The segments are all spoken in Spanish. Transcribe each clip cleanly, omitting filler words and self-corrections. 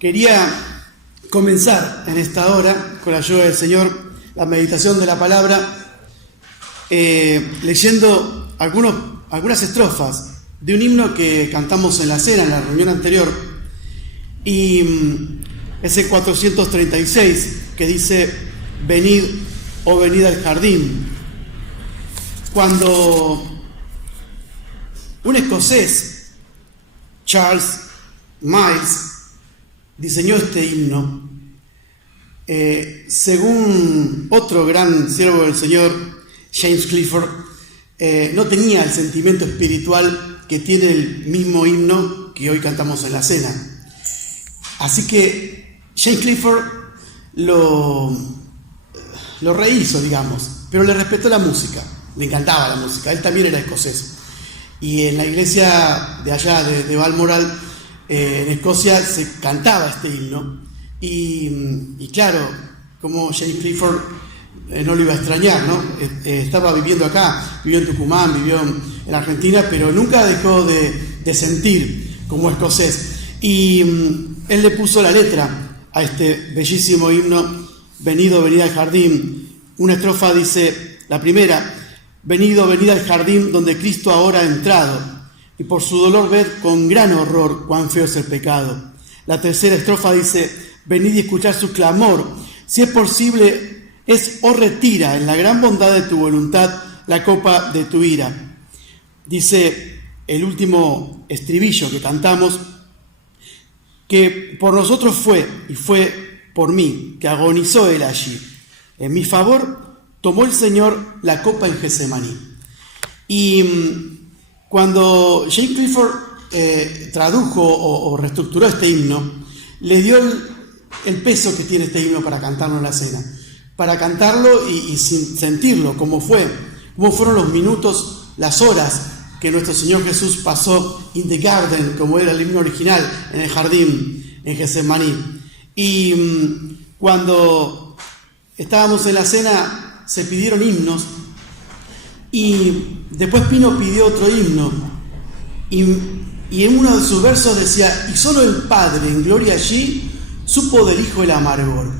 Quería comenzar en esta hora, con la ayuda del Señor, la meditación de la palabra, leyendo algunas estrofas de un himno que cantamos en la cena, en la reunión anterior, y es el 436, que dice: venid, oh venid al jardín. Cuando un escocés, Charles Miles, diseñó este himno, según otro gran siervo del Señor, James Clifford, no tenía el sentimiento espiritual que tiene el mismo himno que hoy cantamos en la cena. Así que James Clifford lo rehizo, digamos, pero le respetó la música, le encantaba la música, él también era escocés. Y en la iglesia de allá, de Balmoral, en Escocia, se cantaba este himno. Y claro, como James Clifford no lo iba a extrañar, ¿no? Estaba viviendo acá, vivió en Tucumán, vivió en Argentina, pero nunca dejó de sentir como escocés. Y él le puso la letra a este bellísimo himno: venid, oh venid al jardín. Una estrofa dice, la primera: venid, oh venid al jardín donde Cristo ahora ha entrado, y por su dolor ved con gran horror cuán feo es el pecado. La tercera estrofa dice: venid y escuchad su clamor, si es posible, retira en la gran bondad de tu voluntad la copa de tu ira. Dice el último estribillo que cantamos, que por nosotros fue, y fue por mí, que agonizó él allí. En mi favor tomó el Señor la copa en Getsemaní. Y cuando James Clifford tradujo o reestructuró este himno, le dio el peso que tiene este himno para cantarlo en la cena, para cantarlo y sentirlo, cómo fueron los minutos, las horas que nuestro Señor Jesús pasó in the garden, como era el himno original, en el jardín, en Getsemaní. Y cuando estábamos en la cena, se pidieron himnos, y después Pino pidió otro himno, y en uno de sus versos decía: y solo el Padre en gloria allí supo del Hijo el amargor.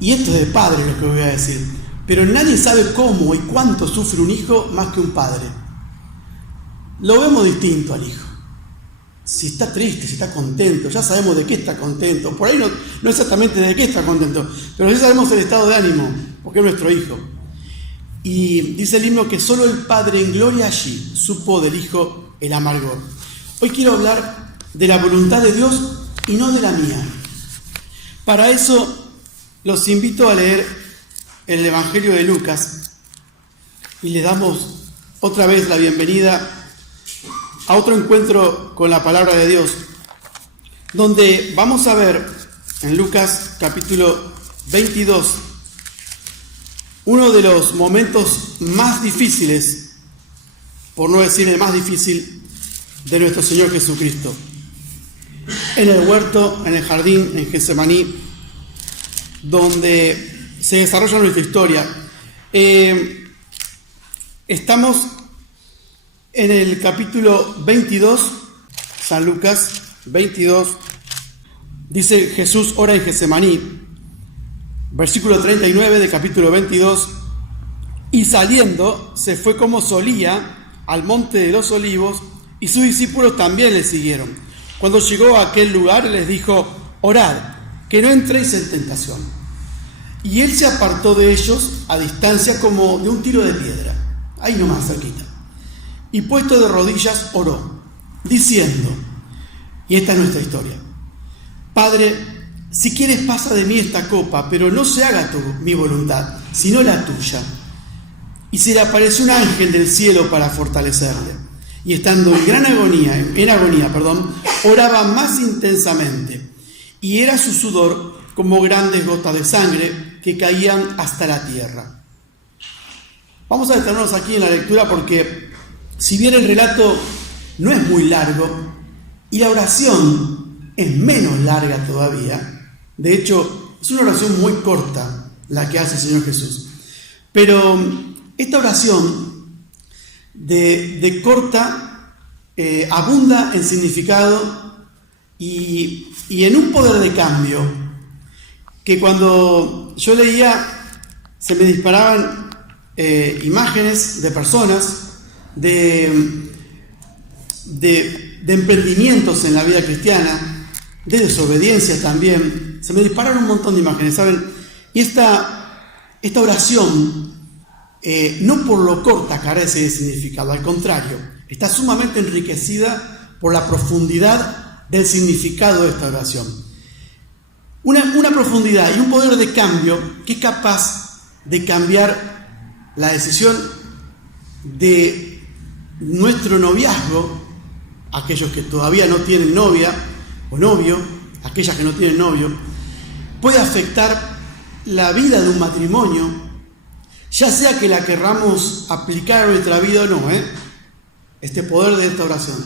Y esto es de padre lo que voy a decir, pero nadie sabe cómo y cuánto sufre un hijo más que un padre. Lo vemos distinto al hijo. Si está triste, si está contento, ya sabemos de qué está contento. Por ahí no exactamente de qué está contento, pero ya sabemos el estado de ánimo, porque es nuestro hijo. Y dice el himno que solo el Padre en gloria allí supo del Hijo el amargor. Hoy quiero hablar de la voluntad de Dios y no de la mía. Para eso los invito a leer el Evangelio de Lucas y le damos otra vez la bienvenida a otro encuentro con la palabra de Dios, donde vamos a ver en Lucas capítulo 22 uno de los momentos más difíciles, por no decir el más difícil, de nuestro Señor Jesucristo. En el huerto, en el jardín, en Getsemaní, donde se desarrolla nuestra historia. Estamos en el capítulo 22, San Lucas 22, dice: Jesús ora en Getsemaní. Versículo 39 del capítulo 22, y saliendo se fue como solía al monte de los olivos, y sus discípulos también le siguieron. Cuando llegó a aquel lugar les dijo: orad, que no entréis en tentación. Y él se apartó de ellos a distancia como de un tiro de piedra, ahí nomás cerquita, y puesto de rodillas oró, diciendo, y esta es nuestra historia: Padre, si quieres pasa de mí esta copa, pero no se haga mi voluntad, sino la tuya. Y se le apareció un ángel del cielo para fortalecerle. Y estando en agonía, oraba más intensamente. Y era su sudor como grandes gotas de sangre que caían hasta la tierra. Vamos a detenernos aquí en la lectura porque, si bien el relato no es muy largo y la oración es menos larga todavía, de hecho, es una oración muy corta la que hace el Señor Jesús. Pero esta oración de corta abunda en significado y y en un poder de cambio que cuando yo leía se me disparaban imágenes de personas, de emprendimientos en la vida cristiana, de desobediencia también. Se me dispararon un montón de imágenes, ¿saben? Y esta oración, no por lo corta carece de significado, al contrario, está sumamente enriquecida por la profundidad del significado de esta oración. Una profundidad y un poder de cambio que es capaz de cambiar la decisión de nuestro noviazgo, aquellos que todavía no tienen novia o novio, aquellas que no tienen novio, puede afectar la vida de un matrimonio, ya sea que la querramos aplicar a nuestra vida o no. Este poder de esta oración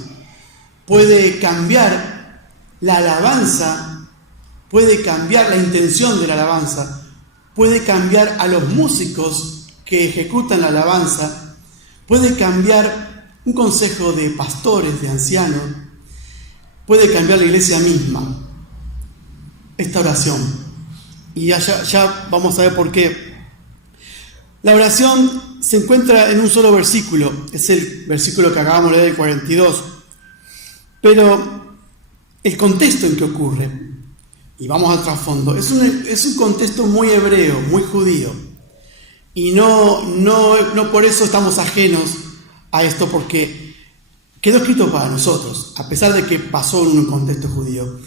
puede cambiar la alabanza, puede cambiar la intención de la alabanza, puede cambiar a los músicos que ejecutan la alabanza, puede cambiar un consejo de pastores, de ancianos, puede cambiar la iglesia misma. Esta oración. Y ya vamos a ver por qué. La oración se encuentra en un solo versículo, es el versículo que acabamos de leer, el 42. Pero el contexto en que ocurre, y vamos al trasfondo, es un contexto muy hebreo, muy judío. Y no por eso estamos ajenos a esto, porque quedó escrito para nosotros, a pesar de que pasó en un contexto judío.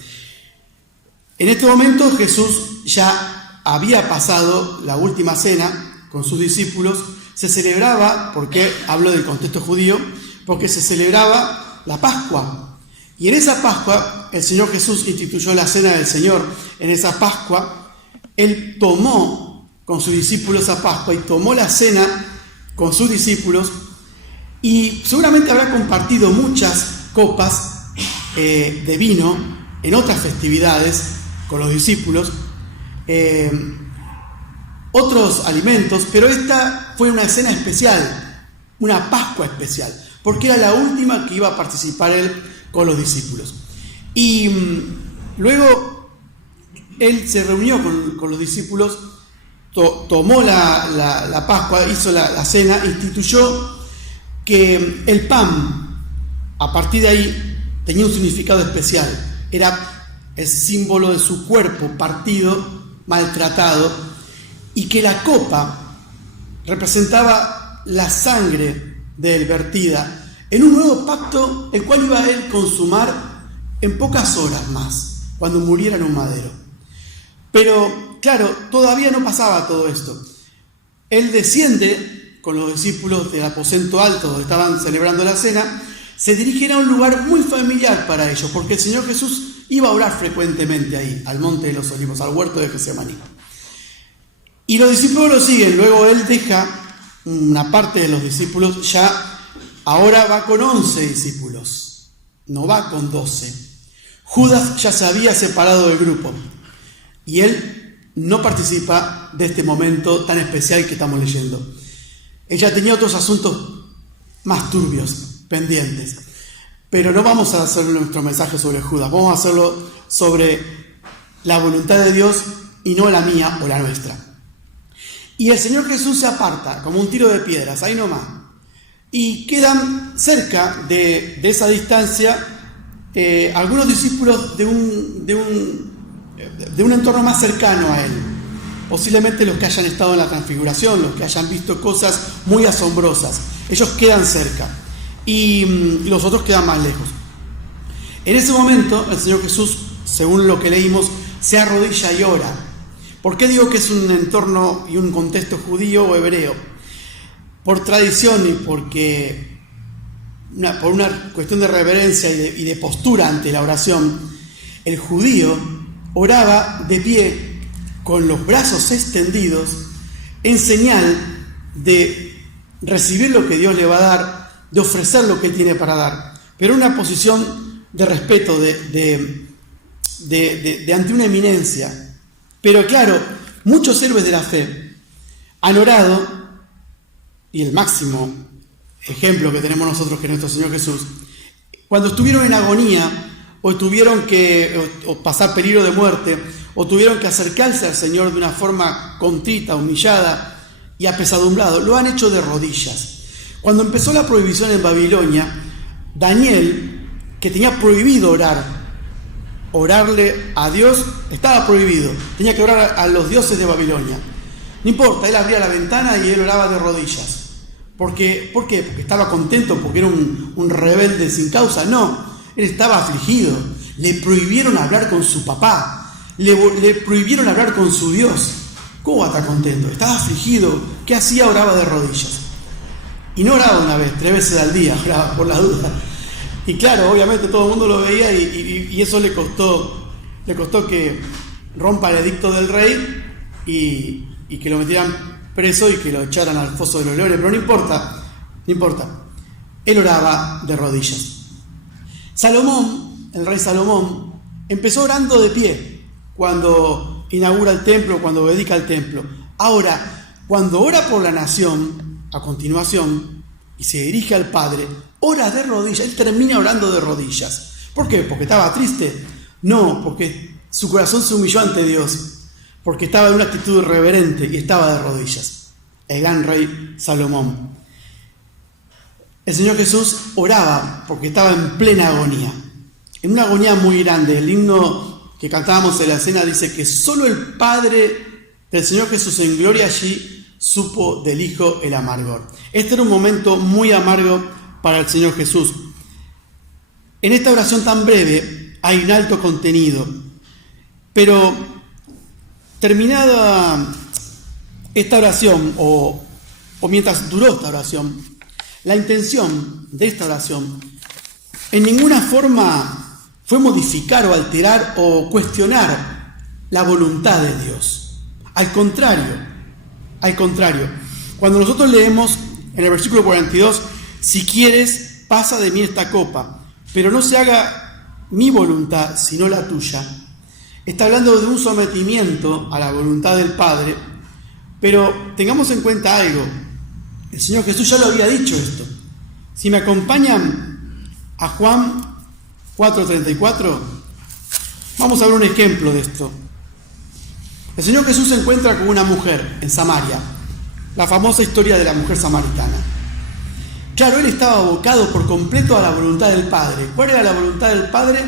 En este momento Jesús ya había pasado la última cena con sus discípulos. Se celebraba, porque hablo del contexto judío, porque se celebraba la Pascua. Y en esa Pascua el Señor Jesús instituyó la cena del Señor. En esa Pascua Él tomó con sus discípulos esa Pascua y tomó la cena con sus discípulos, y seguramente habrá compartido muchas copas de vino en otras festividades con los discípulos, otros alimentos, pero esta fue una cena especial, una Pascua especial, porque era la última que iba a participar Él con los discípulos. Y luego Él se reunió con los discípulos, tomó la Pascua, hizo la cena, instituyó que el pan, a partir de ahí, tenía un significado especial. Era el símbolo de su cuerpo partido, maltratado, y que la copa representaba la sangre de él vertida en un nuevo pacto, el cual iba a él consumar en pocas horas más, cuando muriera en un madero. Pero claro, todavía no pasaba todo esto. Él desciende con los discípulos del aposento alto donde estaban celebrando la cena, se dirigen a un lugar muy familiar para ellos, porque el Señor Jesús iba a orar frecuentemente ahí, al Monte de los Olivos, al huerto de Getsemaní. Y los discípulos lo siguen. Luego Él deja una parte de los discípulos, ya ahora va con 11 discípulos, no va con 12. Judas ya se había separado del grupo y Él no participa de este momento tan especial que estamos leyendo. Ella tenía otros asuntos más turbios, pendientes. Pero no vamos a hacer nuestro mensaje sobre Judas, vamos a hacerlo sobre la voluntad de Dios y no la mía o la nuestra. Y el Señor Jesús se aparta como un tiro de piedras, ahí nomás. Y quedan cerca de esa distancia algunos discípulos de un entorno más cercano a Él. Posiblemente los que hayan estado en la transfiguración, los que hayan visto cosas muy asombrosas. Ellos quedan cerca y los otros quedan más lejos. En ese momento el Señor Jesús, según lo que leímos, se arrodilla y ora. ¿Por qué digo que es un entorno y un contexto judío o hebreo? Por tradición y porque por una cuestión de reverencia y de postura ante la oración, el judío oraba de pie con los brazos extendidos en señal de recibir lo que Dios le va a dar, de ofrecer lo que Él tiene para dar, pero una posición de respeto, de ante una eminencia. Pero claro, muchos héroes de la fe han orado, y el máximo ejemplo que tenemos nosotros, que es nuestro Señor Jesús, cuando estuvieron en agonía, o tuvieron que o pasar peligro de muerte, o tuvieron que acercarse al Señor de una forma contrita, humillada y apesadumbrado, lo han hecho de rodillas. Cuando empezó la prohibición en Babilonia, Daniel, que tenía prohibido orarle a Dios, estaba prohibido, tenía que orar a los dioses de Babilonia. No importa, él abría la ventana y él oraba de rodillas. ¿Por qué? Porque estaba contento, porque era un rebelde sin causa. No, él estaba afligido. Le prohibieron hablar con su papá, le prohibieron hablar con su Dios. ¿Cómo va a estar contento? Estaba afligido. ¿Qué hacía? Oraba de rodillas. Y no oraba una vez, 3 veces al día, oraba por la duda. Y claro, obviamente todo el mundo lo veía y eso le costó que rompa el edicto del rey y que lo metieran preso y que lo echaran al foso de los leones. Pero no importa. Él oraba de rodillas. Salomón, el rey Salomón, empezó orando de pie cuando inaugura el templo, cuando dedica el templo. Ahora, cuando ora por la nación, a continuación, y se dirige al Padre, ora de rodillas. Él termina orando de rodillas. ¿Por qué? ¿Porque estaba triste? No, porque su corazón se humilló ante Dios, porque estaba en una actitud reverente y estaba de rodillas. El gran rey Salomón. El Señor Jesús oraba porque estaba en plena agonía, en una agonía muy grande. El himno que cantábamos en la cena dice que solo el Padre del Señor Jesús en gloria allí supo del Hijo el amargor. Este era un momento muy amargo para el Señor Jesús. En esta oración tan breve hay un alto contenido, pero terminada esta oración, o mientras duró esta oración, la intención de esta oración en ninguna forma fue modificar o alterar o cuestionar la voluntad de Dios. Al contrario, cuando nosotros leemos en el versículo 42, si quieres, pasa de mí esta copa, pero no se haga mi voluntad, sino la tuya. Está hablando de un sometimiento a la voluntad del Padre, pero tengamos en cuenta algo. El Señor Jesús ya lo había dicho esto. Si me acompañan a Juan 4:34, vamos a ver un ejemplo de esto. El Señor Jesús se encuentra con una mujer en Samaria, la famosa historia de la mujer samaritana. Claro, él estaba abocado por completo a la voluntad del Padre. ¿Cuál era la voluntad del Padre?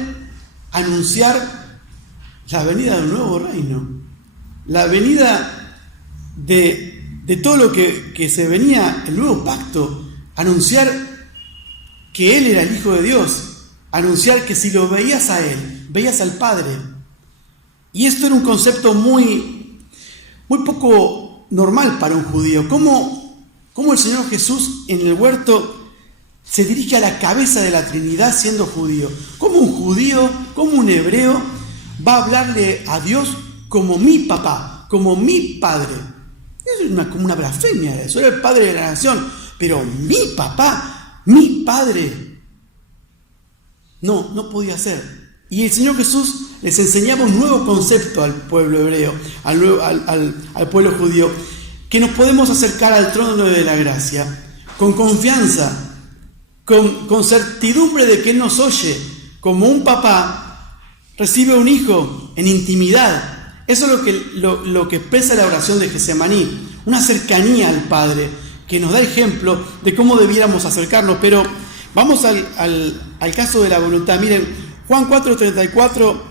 Anunciar la venida de un nuevo reino, la venida de todo lo que se venía, el nuevo pacto, anunciar que Él era el Hijo de Dios, anunciar que si lo veías a Él, veías al Padre. Y esto era un concepto muy poco normal para un judío. ¿Cómo el Señor Jesús en el huerto se dirige a la cabeza de la Trinidad siendo judío? ¿Cómo un judío, como un hebreo, va a hablarle a Dios como mi papá, como mi padre? Es como una blasfemia eso. Era el padre de la nación, pero mi papá, mi padre. No podía ser. Y el Señor Jesús les enseñaba un nuevo concepto al pueblo hebreo, al pueblo judío, que nos podemos acercar al trono de la gracia con confianza, con certidumbre de que Él nos oye, como un papá recibe a un hijo en intimidad. Eso es lo que expresa la oración de Getsemaní, una cercanía al Padre que nos da ejemplo de cómo debiéramos acercarnos. Pero vamos al caso de la voluntad. Miren, Juan 4:34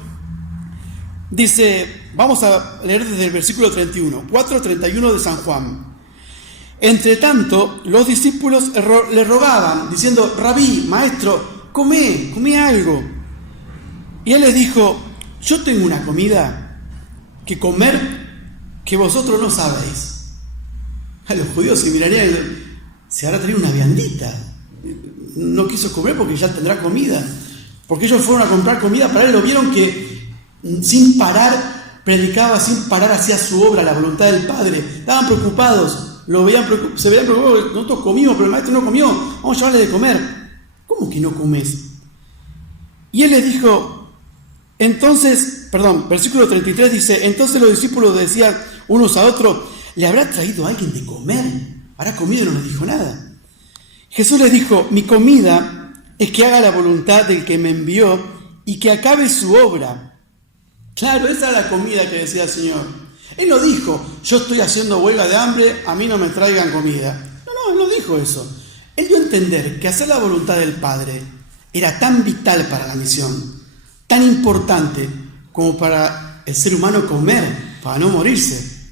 dice, vamos a leer desde el versículo 31, 4:31 de San Juan. Entre tanto, los discípulos le rogaban, diciendo, Rabí, maestro, come algo. Y él les dijo, yo tengo una comida que comer que vosotros no sabéis. A los judíos se mirarían, se hará traer una viandita. No quiso comer porque ya tendrá comida. Porque ellos fueron a comprar comida para él, lo vieron que sin parar predicaba, sin parar hacía su obra, la voluntad del Padre. Estaban preocupados, se veían preocupados, nosotros comimos, pero el maestro no comió, vamos a llevarle de comer. ¿Cómo que no comes? Y él les dijo, versículo 33 dice, entonces los discípulos decían unos a otros, ¿le habrá traído a alguien de comer? ¿Habrá comido y no nos dijo nada? Jesús les dijo, mi comida es que haga la voluntad del que me envió y que acabe su obra. Claro, esa era la comida que decía el Señor. Él no dijo, yo estoy haciendo huelga de hambre, a mí no me traigan comida. No, Él no dijo eso. Él dio a entender que hacer la voluntad del Padre era tan vital para la misión, tan importante como para el ser humano comer, para no morirse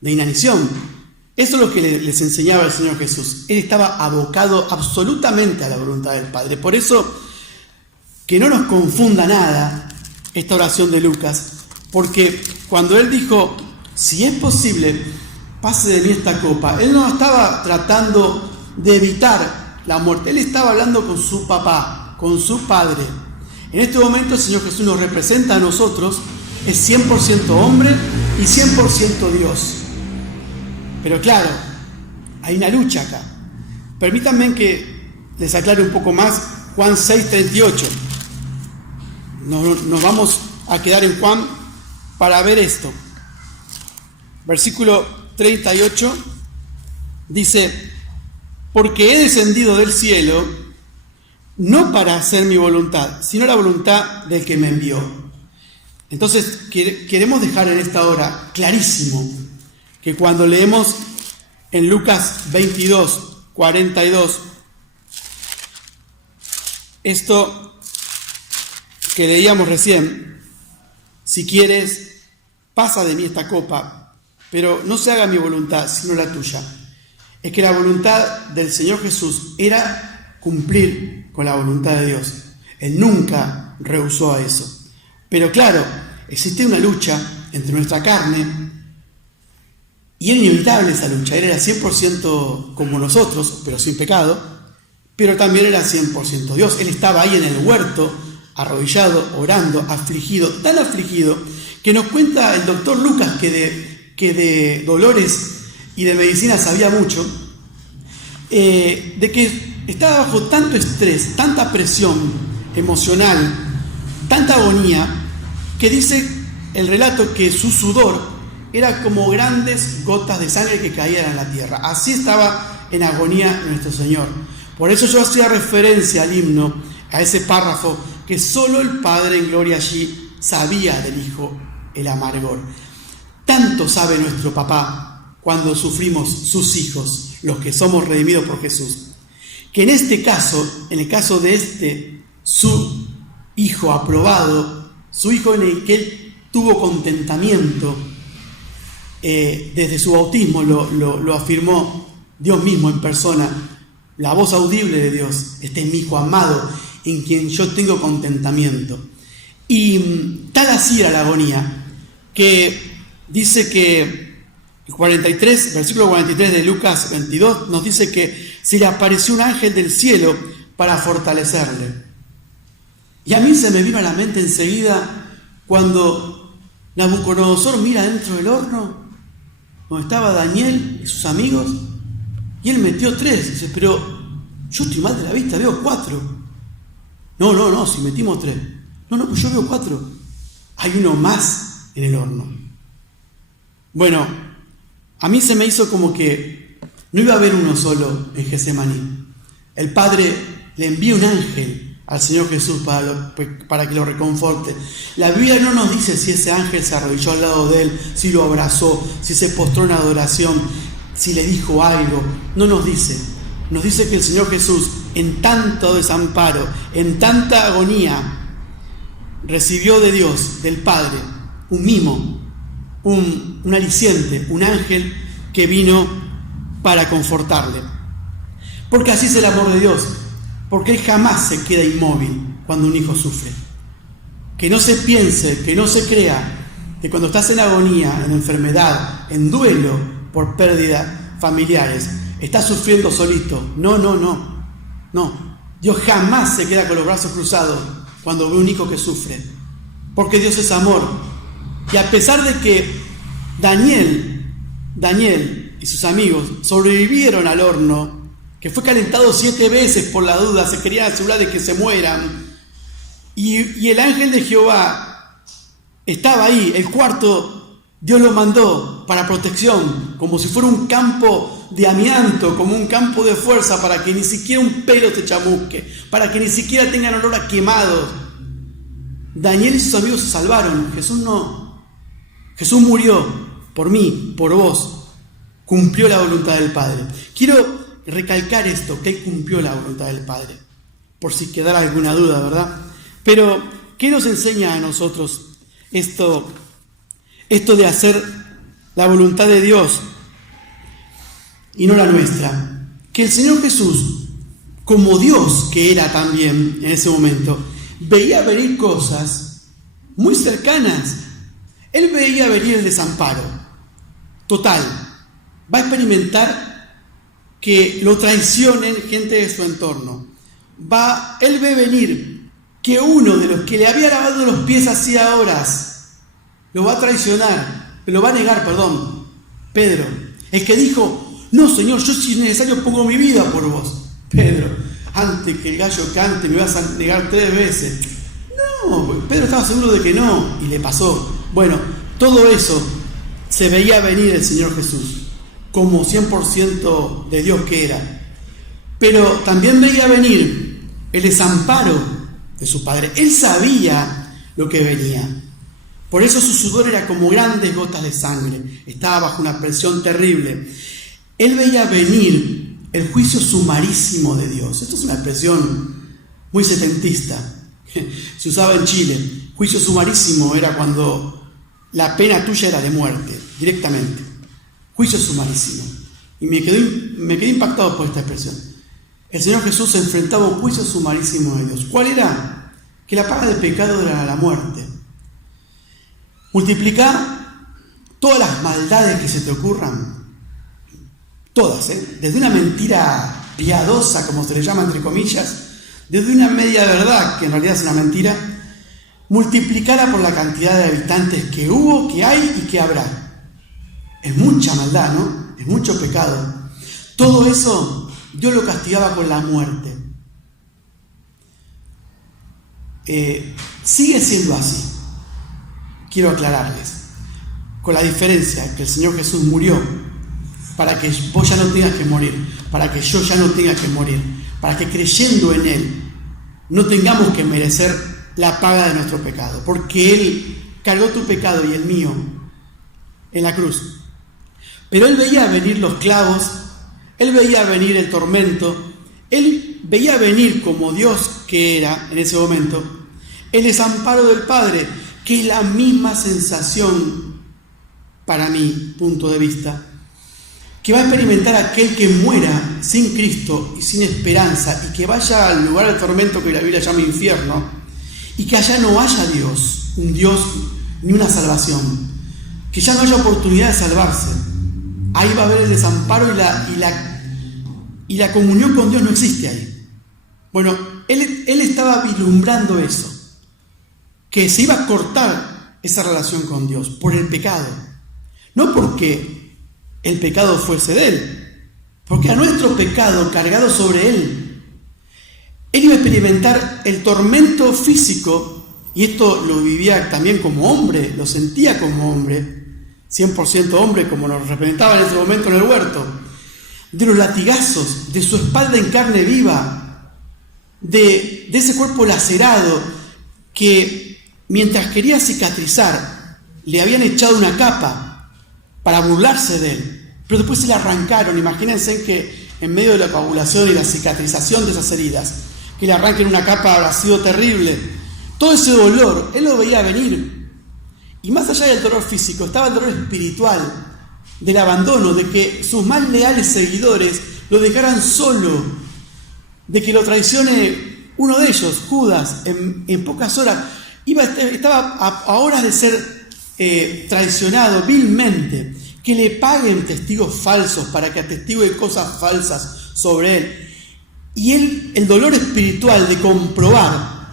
de inanición. Eso es lo que les enseñaba el Señor Jesús. Él estaba abocado absolutamente a la voluntad del Padre. Por eso, que no nos confunda nada esta oración de Lucas, porque cuando Él dijo, si es posible, pase de mí esta copa, Él no estaba tratando de evitar la muerte, Él estaba hablando con su papá, con su Padre. En este momento el Señor Jesús nos representa a nosotros, es 100% hombre y 100% Dios. Pero claro, hay una lucha acá. Permítanme que les aclare un poco más Juan 6:38. Nos vamos a quedar en Juan para ver esto. Versículo 38 dice, porque he descendido del cielo no para hacer mi voluntad, sino la voluntad del que me envió. Entonces queremos dejar en esta hora clarísimo que cuando leemos en Lucas 22:42, esto que leíamos recién, si quieres, pasa de mí esta copa, pero no se haga mi voluntad, sino la tuya. Es que la voluntad del Señor Jesús era cumplir con la voluntad de Dios. Él nunca rehusó a eso. Pero claro, existe una lucha entre nuestra carne y era inevitable esa lucha. Él era 100% como nosotros, pero sin pecado, pero también era 100% Dios. Él estaba ahí en el huerto, arrodillado, orando, afligido, tan afligido, que nos cuenta el doctor Lucas que de dolores y de medicina sabía mucho, de que estaba bajo tanto estrés, tanta presión emocional, tanta agonía, que dice el relato que su sudor era como grandes gotas de sangre que caían en la tierra. Así estaba en agonía nuestro Señor. Por eso yo hacía referencia al himno, a ese párrafo, que solo el Padre en gloria allí sabía del Hijo el amargor. Tanto sabe nuestro papá cuando sufrimos sus hijos, los que somos redimidos por Jesús, que en este caso, en el caso de su Hijo aprobado, su Hijo en el que Él tuvo contentamiento, desde su bautismo lo afirmó Dios mismo en persona, la voz audible de Dios, este es mi Hijo amado, en quien yo tengo contentamiento. Y tal así era la agonía, que dice que el versículo 43 de Lucas 22 nos dice que se le apareció un ángel del cielo para fortalecerle. Y a mí se me vino a la mente enseguida cuando Nabucodonosor mira dentro del horno donde estaba Daniel y sus amigos, y él metió 3. Dice, pero yo estoy mal de la vista, veo 4. No, si metimos 3. No, pues yo veo 4. Hay uno más en el horno. Bueno, a mí se me hizo como que no iba a haber uno solo en Getsemaní. El Padre le envía un ángel al Señor Jesús para que lo reconforte. La Biblia no nos dice si ese ángel se arrodilló al lado de él, si lo abrazó, si se postró en adoración, si le dijo algo. No nos dice. Nos dice que el Señor Jesús, en tanto desamparo, en tanta agonía, recibió de Dios, del Padre, un mimo, un aliciente, un ángel que vino para confortarle. Porque así es el amor de Dios, porque Él jamás se queda inmóvil cuando un hijo sufre. Que no se piense, que no se crea que cuando estás en agonía, en enfermedad, en duelo por pérdidas familiares, estás sufriendo solito. No. Dios jamás se queda con los brazos cruzados cuando ve un hijo que sufre, porque Dios es amor. Y a pesar de que Daniel y sus amigos sobrevivieron al horno, que fue calentado 7 veces por la duda, se querían asegurar de que se mueran, y el ángel de Jehová estaba ahí, el cuarto Dios lo mandó para protección, como si fuera un campo de amianto, como un campo de fuerza, para que ni siquiera un pelo te chamusque, para que ni siquiera tengan olor a quemados. Daniel y sus amigos se salvaron, Jesús no. Jesús murió por mí, por vos, cumplió la voluntad del Padre. Quiero recalcar esto, que Él cumplió la voluntad del Padre, por si quedara alguna duda, ¿verdad? Pero, ¿qué nos enseña a nosotros esto de hacer la voluntad de Dios y no la nuestra? Que el Señor Jesús, como Dios que era también en ese momento, veía venir cosas muy cercanas. Él veía venir el desamparo total. Va a experimentar que lo traicionen gente de su entorno. Él ve venir que uno de los que le había lavado los pies hacía horas lo va a traicionar, lo va a negar, Pedro, el que dijo: no, Señor, yo si es necesario pongo mi vida por vos. Pedro, antes que el gallo cante me vas a negar 3 veces. No, Pedro estaba seguro de que no, y le pasó. Bueno, todo eso se veía venir el Señor Jesús, como 100% de Dios que era. Pero también veía venir el desamparo de su Padre. Él sabía lo que venía. Por eso su sudor era como grandes gotas de sangre. Estaba bajo una presión terrible. Él veía venir el juicio sumarísimo de Dios. Esto es una expresión muy setentista. Se usaba en Chile. Juicio sumarísimo era cuando la pena tuya era de muerte, directamente. Juicio sumarísimo. Y me quedé impactado por esta expresión. El Señor Jesús se enfrentaba a un juicio sumarísimo de Dios. ¿Cuál era? Que la paga del pecado era la muerte. Multiplicar todas las maldades que se te ocurran. Todas, desde una mentira piadosa, como se le llama entre comillas, desde una media verdad, que en realidad es una mentira, multiplicarla por la cantidad de habitantes que hubo, que hay y que habrá. Es mucha maldad, ¿no? Es mucho pecado. Todo eso Dios lo castigaba con la muerte. Sigue siendo así. Quiero aclararles, con la diferencia que el Señor Jesús murió para que vos ya no tengas que morir, para que yo ya no tenga que morir, para que creyendo en Él no tengamos que merecer la paga de nuestro pecado, porque Él cargó tu pecado y el mío en la cruz. Pero Él veía venir los clavos, Él veía venir el tormento, Él veía venir como Dios que era en ese momento, el desamparo del Padre, que es la misma sensación, para mi punto de vista, que va a experimentar aquel que muera sin Cristo y sin esperanza y que vaya al lugar del tormento que la Biblia llama infierno y que allá no haya Dios, un Dios ni una salvación, que ya no haya oportunidad de salvarse. Ahí va a haber el desamparo y la comunión con Dios no existe ahí. Bueno, él estaba vislumbrando eso, que se iba a cortar esa relación con Dios por el pecado, no porque el pecado fuese de Él, porque a nuestro pecado cargado sobre Él iba a experimentar el tormento físico, y esto lo vivía también como hombre, lo sentía como hombre, 100% hombre, como nos representaba en ese momento en el huerto, de los latigazos, de su espalda en carne viva, de ese cuerpo lacerado que mientras quería cicatrizar le habían echado una capa para burlarse de él, pero después se le arrancaron. Imagínense que en medio de la coagulación y la cicatrización de esas heridas, que le arranquen una capa habrá sido terrible. Todo ese dolor, él lo veía venir. Y más allá del dolor físico, estaba el dolor espiritual, del abandono, de que sus más leales seguidores lo dejaran solo, de que lo traicione uno de ellos, Judas, en pocas horas. Estaba a horas de ser traicionado vilmente, que le paguen testigos falsos para que atestigue cosas falsas sobre él. Y el dolor espiritual de comprobar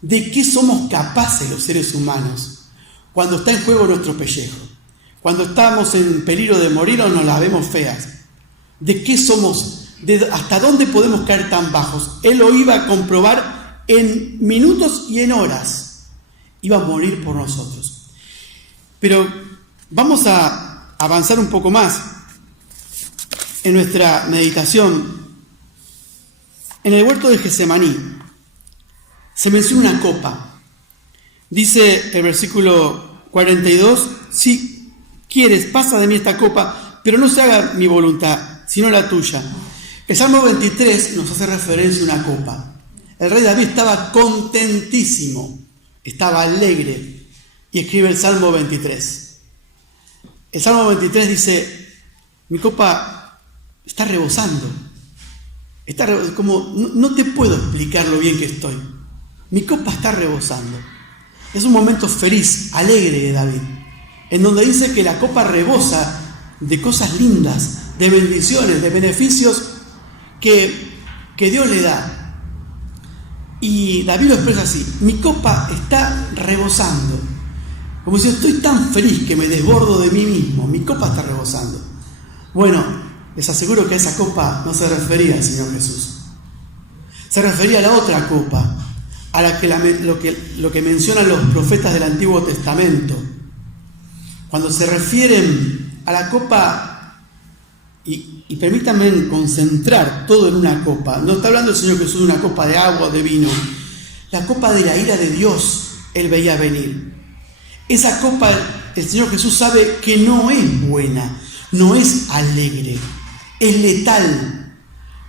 de qué somos capaces los seres humanos cuando está en juego nuestro pellejo, cuando estamos en peligro de morir o nos las vemos feas, de qué somos, hasta dónde podemos caer tan bajos. Él lo iba a comprobar en minutos y en horas. Iba a morir por nosotros. Pero vamos a avanzar un poco más en nuestra meditación. En el huerto de Getsemaní se menciona una copa. Dice el versículo 42, si quieres, pasa de mí esta copa, pero no se haga mi voluntad, sino la tuya. El Salmo 23 nos hace referencia a una copa. El rey David estaba contentísimo, estaba alegre, y escribe el Salmo 23. El Salmo 23 dice, mi copa está rebosando. Como no te puedo explicar lo bien que estoy. Mi copa está rebosando. Es un momento feliz, alegre de David, en donde dice que la copa rebosa de cosas lindas, de bendiciones, de beneficios que Dios le da. Y David lo expresa así, mi copa está rebosando. Como si estoy tan feliz que me desbordo de mí mismo, mi copa está rebosando. Bueno, les aseguro que a esa copa no se refería al Señor Jesús. Se refería a la otra copa, a lo que mencionan los profetas del Antiguo Testamento. Cuando se refieren a la copa, y permítanme concentrar todo en una copa, no está hablando el Señor Jesús de una copa de agua o de vino, la copa de la ira de Dios, Él veía venir. Esa copa, el Señor Jesús sabe que no es buena, no es alegre, es letal,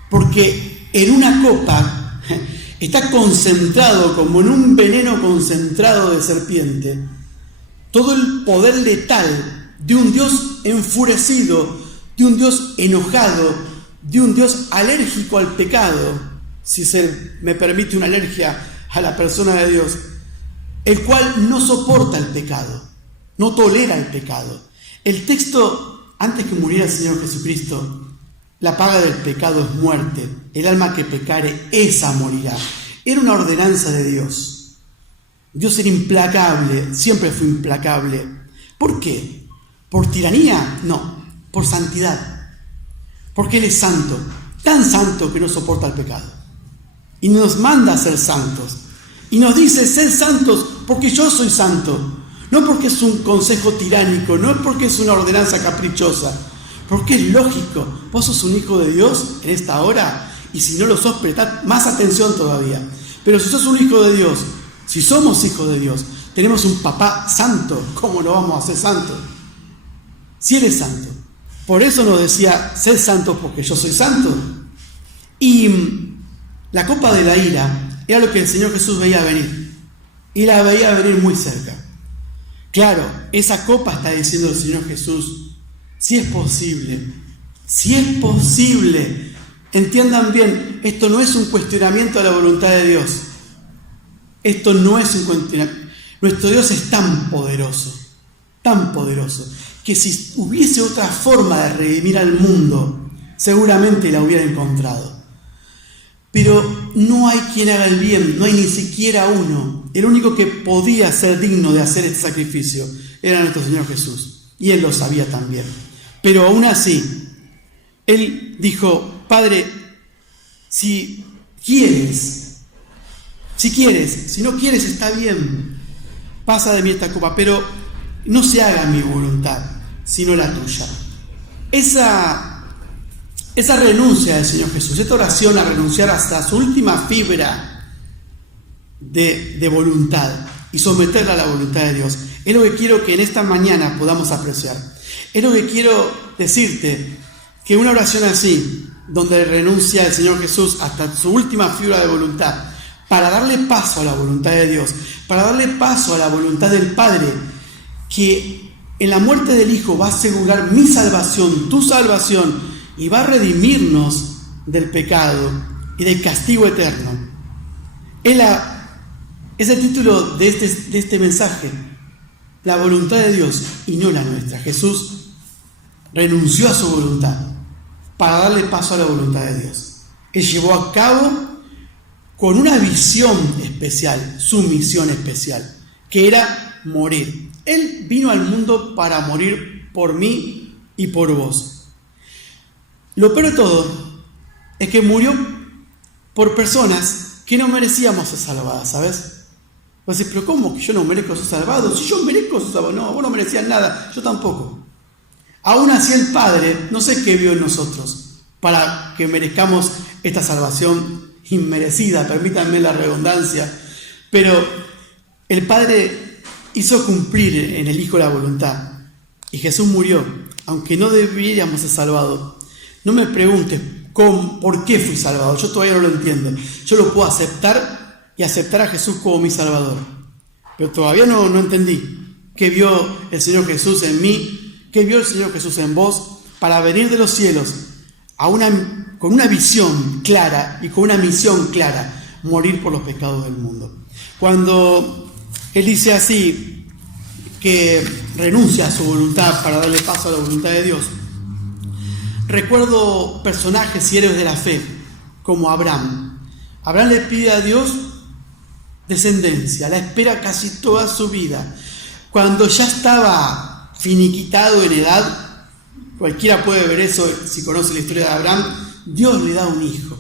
porque en una copa está concentrado, como en un veneno concentrado de serpiente, todo el poder letal de un Dios enfurecido, de un Dios enojado, de un Dios alérgico al pecado, si se me permite una alergia a la persona de Dios, el cual no soporta el pecado, no tolera el pecado. El texto, antes que muriera el Señor Jesucristo, la paga del pecado es muerte, el alma que pecare, esa morirá. Era una ordenanza de Dios. Dios era implacable, siempre fue implacable. ¿Por qué? ¿Por tiranía? No, por santidad. Porque Él es santo, tan santo que no soporta el pecado. Y nos manda a ser santos. Y nos dice, sed santos porque yo soy santo. No porque es un consejo tiránico, no es porque es una ordenanza caprichosa, porque es lógico. Vos sos un hijo de Dios en esta hora, y si no lo sos, prestad más atención todavía. Pero si sos un hijo de Dios, si somos hijos de Dios, tenemos un papá santo, ¿cómo no vamos a ser santos? Si Él es santo. Por eso nos decía, sed santos porque yo soy santo. Y la copa de la ira era lo que el Señor Jesús veía venir. Y la veía venir muy cerca. Claro, esa copa, está diciendo el Señor Jesús, si es posible, entiendan bien, esto no es un cuestionamiento de la voluntad de Dios. Esto no es un cuestionamiento. Nuestro Dios es tan poderoso, que si hubiese otra forma de redimir al mundo, seguramente la hubiera encontrado. Pero no hay quien haga el bien, no hay ni siquiera uno. El único que podía ser digno de hacer este sacrificio era nuestro Señor Jesús. Y Él lo sabía también. Pero aún así, Él dijo, Padre, si quieres, si no quieres está bien, pasa de mí esta copa, pero no se haga mi voluntad, sino la tuya. Esa renuncia del Señor Jesús, esta oración a renunciar hasta su última fibra de voluntad y someterla a la voluntad de Dios, es lo que quiero que en esta mañana podamos apreciar. Es lo que quiero decirte, que una oración así, donde renuncia el Señor Jesús hasta su última fibra de voluntad, para darle paso a la voluntad de Dios, para darle paso a la voluntad del Padre, que en la muerte del Hijo va a asegurar mi salvación, tu salvación, y va a redimirnos del pecado y del castigo eterno. Es el título de este mensaje, la voluntad de Dios y no la nuestra. Jesús renunció a su voluntad para darle paso a la voluntad de Dios. Él llevó a cabo con una visión especial, su misión especial, que era morir. Él vino al mundo para morir por mí y por vos. Lo peor de todo es que murió por personas que no merecíamos ser salvadas, ¿sabes? Vos decís, pero ¿cómo que yo no merezco ser salvado? Si yo merezco ser salvado. No, vos no merecías nada, yo tampoco. Aún así el Padre, no sé qué vio en nosotros para que merezcamos esta salvación inmerecida, permítanme la redundancia, pero El Padre hizo cumplir en el Hijo la voluntad y Jesús murió, aunque no debiéramos ser salvados. No me preguntes por qué fui salvado, yo todavía no lo entiendo. Yo lo puedo aceptar y aceptar a Jesús como mi Salvador, pero todavía no entendí qué vio el Señor Jesús en mí, qué vio el Señor Jesús en vos, para venir de los cielos con una visión clara y con una misión clara, morir por los pecados del mundo. Cuando Él dice así, que renuncia a su voluntad para darle paso a la voluntad de Dios, recuerdo personajes y héroes de la fe, como Abraham. Abraham le pide a Dios descendencia, la espera casi toda su vida. Cuando ya estaba finiquitado en edad, cualquiera puede ver eso si conoce la historia de Abraham, Dios le da un hijo.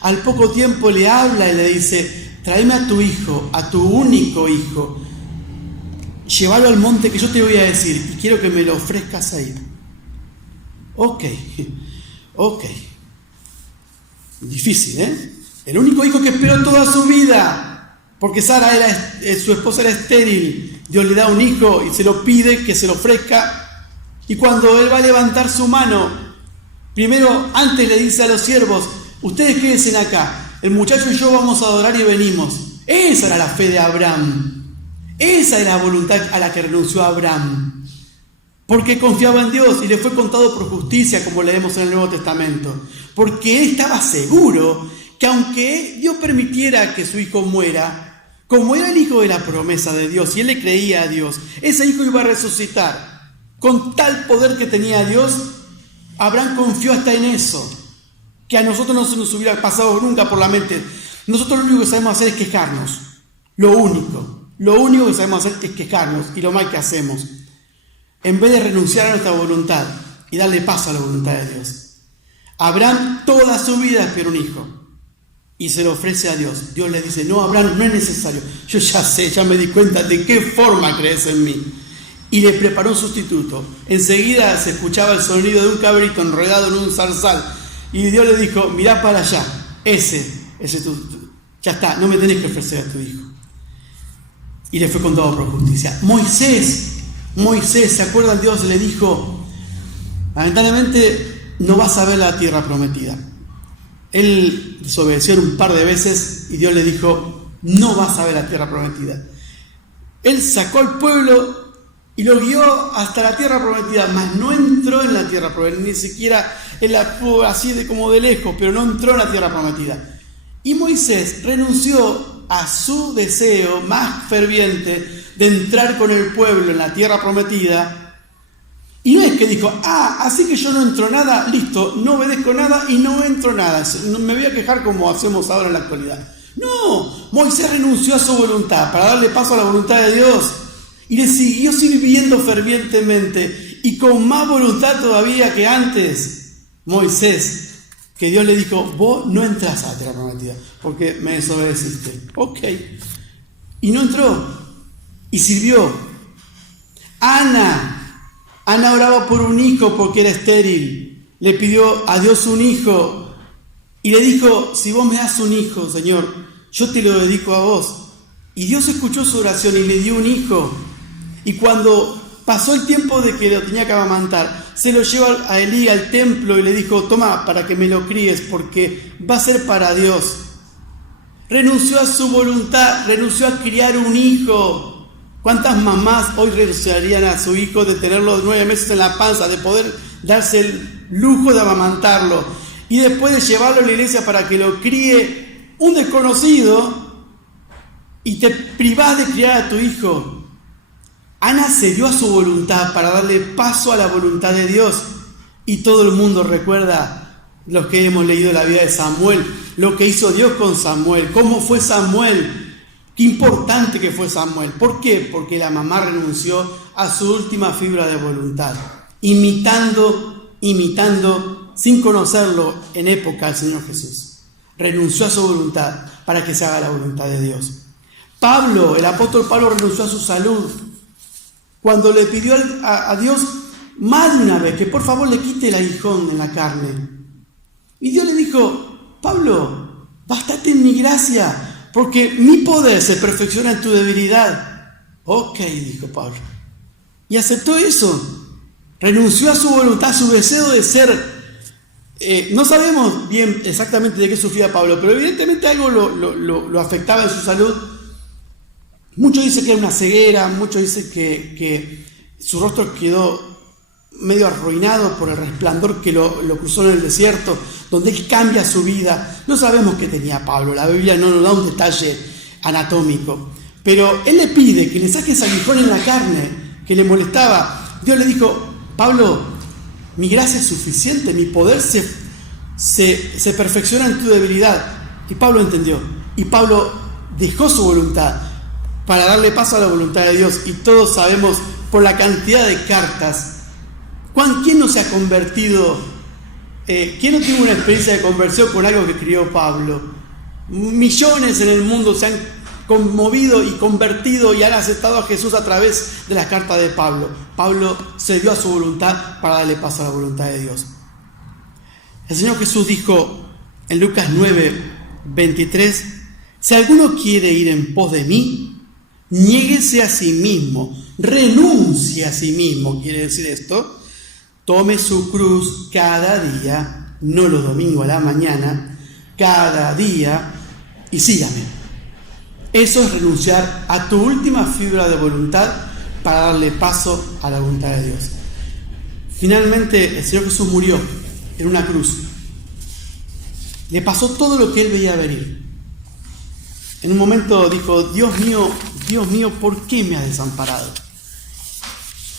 Al poco tiempo le habla y le dice: tráeme a tu hijo, a tu único hijo, llévalo al monte que yo te voy a decir y quiero que me lo ofrezcas ahí. Ok. Difícil, ¿eh? El único hijo que esperó toda su vida, porque Sara su esposa era estéril. Dios le da un hijo y se lo pide que se lo ofrezca. Y cuando él va a levantar su mano, primero, antes le dice a los siervos: ustedes quédense acá, el muchacho y yo vamos a adorar y venimos. Esa era la fe de Abraham. Esa era la voluntad a la que renunció Abraham. Porque confiaba en Dios y le fue contado por justicia, como leemos en el Nuevo Testamento. Porque él estaba seguro que aunque Dios permitiera que su hijo muera, como era el hijo de la promesa de Dios y él le creía a Dios, ese hijo iba a resucitar. Con tal poder que tenía Dios, Abraham confió hasta en eso, que a nosotros no se nos hubiera pasado nunca por la mente. Nosotros lo único que sabemos hacer es quejarnos. Lo único que sabemos hacer es quejarnos y lo mal que hacemos, en vez de renunciar a nuestra voluntad y darle paso a la voluntad de Dios. Abraham toda su vida esperó un hijo y se lo ofrece a Dios. Dios le dice: no, Abraham, no es necesario. Yo ya sé, ya me di cuenta de qué forma crees en mí. Y le preparó un sustituto. Enseguida se escuchaba el sonido de un cabrito enredado en un zarzal. Y Dios le dijo: mirá para allá, ese ya está, no me tenés que ofrecer a tu hijo. Y le fue contado por justicia. Moisés, ¿se acuerdan? Dios le dijo: lamentablemente no vas a ver la tierra prometida. Él desobedeció un par de veces y Dios le dijo: no vas a ver la tierra prometida. Él sacó al pueblo y lo guió hasta la tierra prometida, mas no entró en la tierra prometida, ni siquiera él la pudo así como de lejos, pero no entró en la tierra prometida. Y Moisés renunció a su deseo más ferviente de entrar con el pueblo en la tierra prometida. Y no es que dijo: así que yo no entro nada, listo, no obedezco nada y no entro nada, me voy a quejar como hacemos ahora en la actualidad. No, Moisés renunció a su voluntad para darle paso a la voluntad de Dios y le siguió sirviendo fervientemente y con más voluntad todavía que antes. Moisés, que Dios le dijo: vos no entrás a la tierra prometida porque me desobedeciste. Ok. Y no entró y sirvió. Ana oraba por un hijo porque era estéril. Le pidió a Dios un hijo y le dijo: si vos me das un hijo, Señor, yo te lo dedico a vos. Y Dios escuchó su oración y le dio un hijo. Y cuando pasó el tiempo de que lo tenía que amamantar, se lo lleva a Elí al templo y le dijo: toma, para que me lo críes, porque va a ser para Dios. Renunció a su voluntad, renunció a criar un hijo. ¿Cuántas mamás hoy renunciarían a su hijo de tenerlo 9 meses en la panza, de poder darse el lujo de amamantarlo y después de llevarlo a la iglesia para que lo críe un desconocido y te privás de criar a tu hijo? Ana cedió a su voluntad para darle paso a la voluntad de Dios. Y todo el mundo recuerda, los que hemos leído la vida de Samuel, lo que hizo Dios con Samuel, cómo fue Samuel, qué importante que fue Samuel. ¿Por qué? Porque la mamá renunció a su última fibra de voluntad, imitando, sin conocerlo en época al Señor Jesús. Renunció a su voluntad para que se haga la voluntad de Dios. Pablo, el apóstol Pablo, renunció a su salud cuando le pidió a Dios más de una vez que por favor le quite el aguijón en la carne. Y Dios le dijo: Pablo, bástate en mi gracia, porque mi poder se perfecciona en tu debilidad. Ok, dijo Pablo. Y aceptó eso. Renunció a su voluntad, a su deseo de ser. No sabemos bien exactamente de qué sufría Pablo, pero evidentemente algo lo afectaba en su salud. Muchos dicen que era una ceguera, muchos dicen que su rostro quedó medio arruinado por el resplandor que lo cruzó en el desierto, donde él cambia su vida. No sabemos qué tenía Pablo, la Biblia no nos da un detalle anatómico, pero él le pide que le saque ese aguijón en la carne que le molestaba. Dios le dijo: Pablo, mi gracia es suficiente, mi poder se perfecciona en tu debilidad. Y Pablo entendió, y Pablo dejó su voluntad para darle paso a la voluntad de Dios. Y todos sabemos por la cantidad de cartas, ¿quién no se ha convertido? ¿Quién no tuvo una experiencia de conversión con algo que escribió Pablo? Millones en el mundo se han conmovido y convertido y han aceptado a Jesús a través de las cartas de Pablo. Pablo cedió a su voluntad para darle paso a la voluntad de Dios. El Señor Jesús dijo en Lucas 9:23: si alguno quiere ir en pos de mí, niéguese a sí mismo, renuncie a sí mismo. Quiere decir esto: tome su cruz cada día, no los domingos a la mañana, cada día, y sígame. Eso es renunciar a tu última fibra de voluntad para darle paso a la voluntad de Dios. Finalmente, el Señor Jesús murió en una cruz. Le pasó todo lo que él veía venir. En un momento dijo: Dios mío, ¿por qué me has desamparado?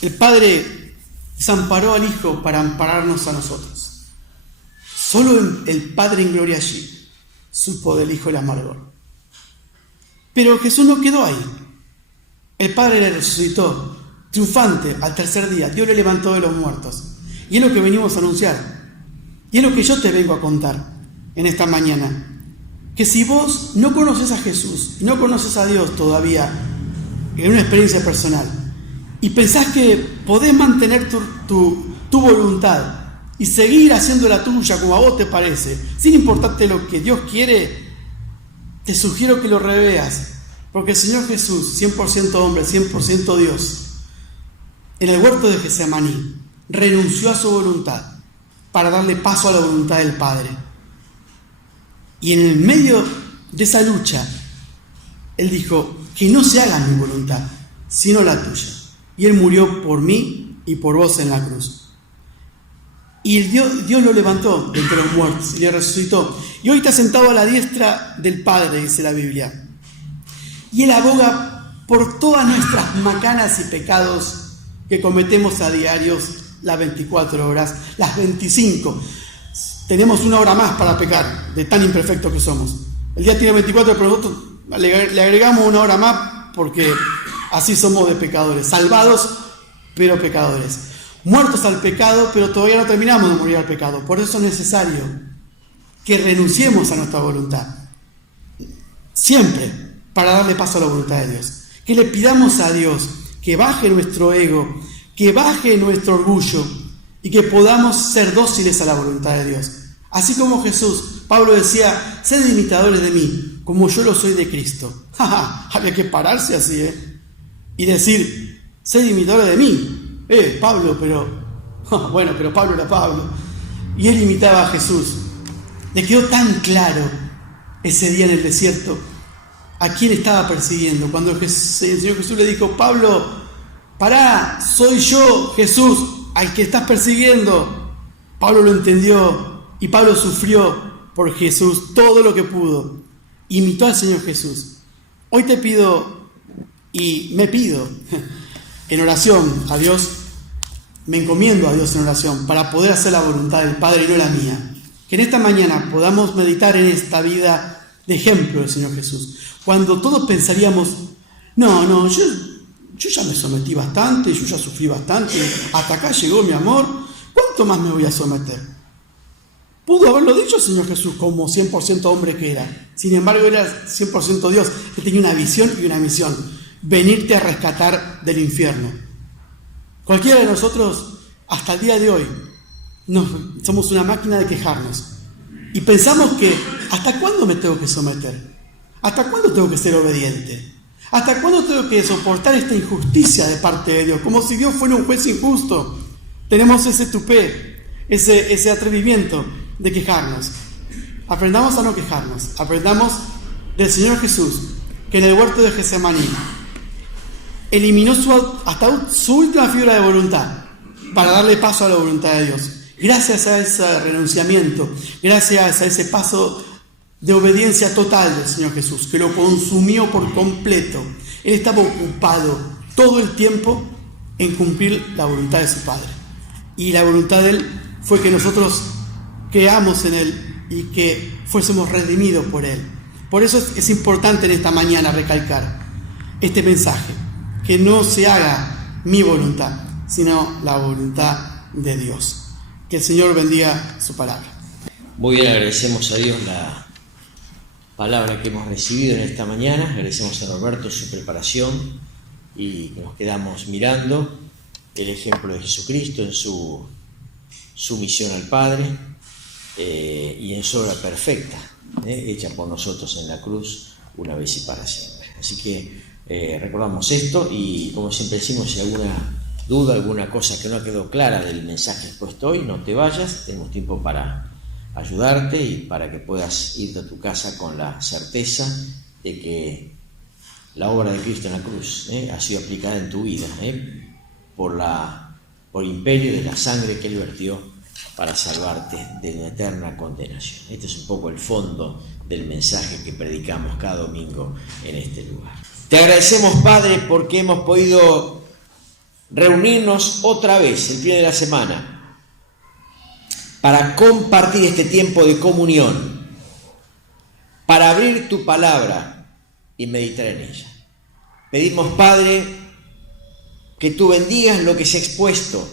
El Padre desamparó al Hijo para ampararnos a nosotros. Solo el Padre en gloria allí supo del Hijo el amargor. Pero Jesús no quedó ahí. El Padre le resucitó, triunfante, al tercer día. Dios le levantó de los muertos. Y es lo que venimos a anunciar. Y es lo que yo te vengo a contar en esta mañana. Que si vos no conoces a Jesús, no conoces a Dios todavía, en una experiencia personal, y pensás que podés mantener tu voluntad y seguir haciendo la tuya como a vos te parece, sin importarte lo que Dios quiere, te sugiero que lo reveas, porque el Señor Jesús, 100% hombre, 100% Dios, en el huerto de Getsemaní, renunció a su voluntad para darle paso a la voluntad del Padre. Y en el medio de esa lucha, Él dijo: que no se haga mi voluntad, sino la tuya. Y Él murió por mí y por vos en la cruz. Y Dios lo levantó de entre los muertos y le resucitó. Y hoy está sentado a la diestra del Padre, dice la Biblia. Y Él aboga por todas nuestras macanas y pecados que cometemos a diarios, las 24 horas, las 25. Tenemos una hora más para pecar, de tan imperfectos que somos. El día tiene 24, pero nosotros le agregamos una hora más porque así somos de pecadores. Salvados, pero pecadores. Muertos al pecado, pero todavía no terminamos de morir al pecado. Por eso es necesario que renunciemos a nuestra voluntad. Siempre para darle paso a la voluntad de Dios. Que le pidamos a Dios que baje nuestro ego, que baje nuestro orgullo y que podamos ser dóciles a la voluntad de Dios. Así como Jesús, Pablo decía: sed imitadores de mí, como yo lo soy de Cristo. Había que pararse así, y decir: sed imitadores de mí. Pablo, pero Pablo era Pablo. Y él imitaba a Jesús. Le quedó tan claro ese día en el desierto a quién estaba persiguiendo. Cuando el Señor Jesús le dijo: Pablo, pará, soy yo, Jesús, al que estás persiguiendo. Pablo lo entendió y Pablo sufrió por Jesús todo lo que pudo. Imitó al Señor Jesús. Hoy te pido y me pido en oración a Dios, me encomiendo a Dios en oración para poder hacer la voluntad del Padre y no la mía. Que en esta mañana podamos meditar en esta vida de ejemplo del Señor Jesús. Cuando todos pensaríamos: yo ya me sometí bastante, yo ya sufrí bastante, hasta acá llegó mi amor, ¿cuánto más me voy a someter? Pudo haberlo dicho el Señor Jesús como 100% hombre que era. Sin embargo, era 100% Dios, que tenía una visión y una misión: venirte a rescatar del infierno. Cualquiera de nosotros, hasta el día de hoy, somos una máquina de quejarnos. Y pensamos que, ¿hasta cuándo me tengo que someter? ¿Hasta cuándo tengo que ser obediente? ¿Hasta cuándo tengo que soportar esta injusticia de parte de Dios? Como si Dios fuera un juez injusto. Tenemos ese tupé, ese atrevimiento de quejarnos. Aprendamos a no quejarnos. Aprendamos del Señor Jesús, que en el huerto de Getsemaní eliminó hasta su última fibra de voluntad para darle paso a la voluntad de Dios. Gracias a ese renunciamiento, gracias a ese paso de obediencia total del Señor Jesús, que lo consumió por completo. Él estaba ocupado todo el tiempo en cumplir la voluntad de su Padre. Y la voluntad de Él fue que nosotros creamos en Él y que fuésemos redimidos por Él. Por eso es importante en esta mañana recalcar este mensaje, que no se haga mi voluntad, sino la voluntad de Dios. Que el Señor bendiga su palabra. Muy bien, agradecemos a Dios la palabra que hemos recibido en esta mañana. Agradecemos a Norberto su preparación y nos quedamos mirando el ejemplo de Jesucristo en su sumisión al Padre y en su obra perfecta, hecha por nosotros en la cruz una vez y para siempre. Así que recordamos esto y, como siempre decimos, si alguna duda, alguna cosa que no quedó clara del mensaje expuesto hoy, no te vayas, tenemos tiempo para ayudarte y para que puedas irte a tu casa con la certeza de que la obra de Cristo en la cruz ha sido aplicada en tu vida por imperio de la sangre que Él vertió para salvarte de una eterna condenación. Este es un poco el fondo del mensaje que predicamos cada domingo en este lugar. Te agradecemos, Padre, porque hemos podido reunirnos otra vez el día de la semana para compartir este tiempo de comunión, para abrir tu palabra y meditar en ella. Pedimos, Padre, que tú bendigas lo que se ha expuesto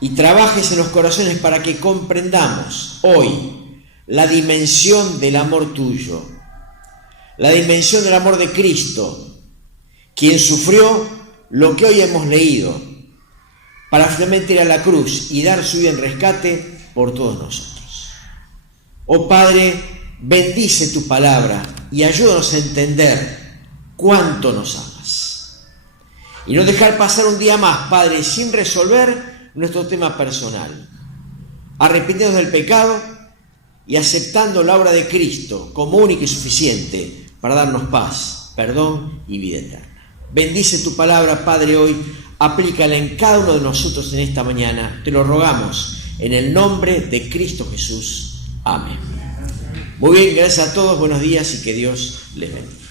y trabajes en los corazones para que comprendamos hoy la dimensión del amor tuyo, la dimensión del amor de Cristo, quien sufrió lo que hoy hemos leído, para finalmente ir a la cruz y dar su vida en rescate por todos nosotros. Oh Padre, bendice tu palabra y ayúdanos a entender cuánto nos amas. Y no dejar pasar un día más, Padre, sin resolver nuestro tema personal, arrepintiéndonos del pecado y aceptando la obra de Cristo como única y suficiente para darnos paz, perdón y vida eterna. Bendice tu palabra, Padre, hoy, aplícala en cada uno de nosotros en esta mañana. Te lo rogamos en el nombre de Cristo Jesús. Amén. Muy bien, gracias a todos, buenos días y que Dios les bendiga.